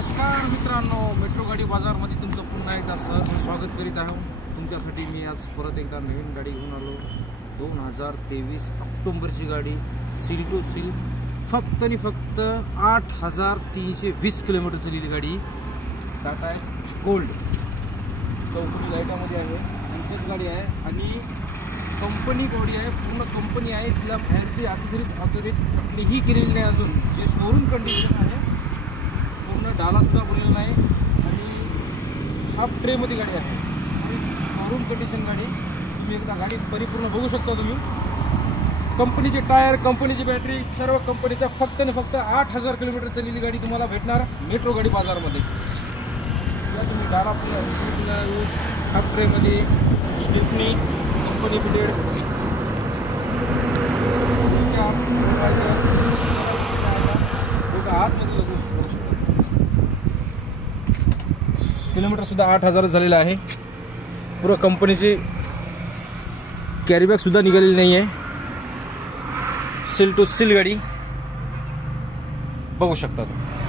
नमस्कार मित्रांनो, मेट्रो गाडी बाजारमध्ये तुमचं पुन्हा एकदा सहर्ष स्वागत करीत आहे। तुमच्यासाठी मी आज परत एकदा नवीन गाडी घेऊन आलो। 2023 ऑक्टोबरची गाडी, सील टू सील, फक्त आणि फक्त 8320 किलोमीटर चाललेली गाडी। टाटा गोल्ड चौकशी लाईटामध्ये आहे, अंकच गाडी आहे आणि कंपनी बॉडी आहे, पूर्ण कंपनी आहे। तिला बाहेरची ॲक्सेसरीज काहीही केलेली नाही अजून। जे शोरूम कंडिशन आहे, पूर्ण डालासुद्धा बोललेला नाही आणि हाफ ट्रेमध्ये गाडी आहे। शोरूम कंडिशन गाडी, तुम्ही एकदा गाडी परिपूर्ण बघू शकता। तुम्ही कंपनीचे टायर, कंपनीची बॅटरी, सर्व कंपनीचा फक्त आणि फक्त 8000 किलोमीटर चाललेली गाडी तुम्हाला भेटणार मेट्रो गाडी बाजारमध्ये। तुम्ही डाला हाफ ट्रेमध्ये स्टिपनी कंपनी फिटेड किलोमीटर सुद्धा 8000 झालेला आहे। पूर्ण कंपनीची कॅरीबॅग सुद्धा निघालेली नाही आहे। सील टू सील गाडी बघू शकता तुम्ही।